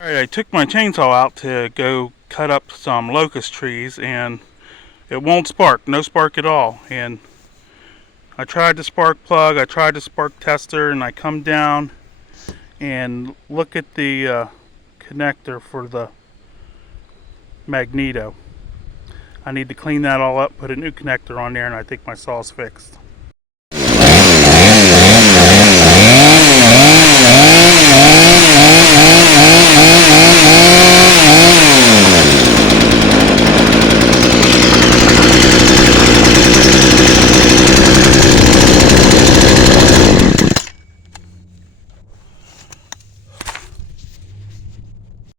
Alright, I took my chainsaw out to go cut up some locust trees and it won't spark, no spark at all. And I tried the spark plug, I tried the spark tester, and I come down and look at the connector for the magneto. I need to clean that all up, put a new connector on there, and I think my saw's fixed.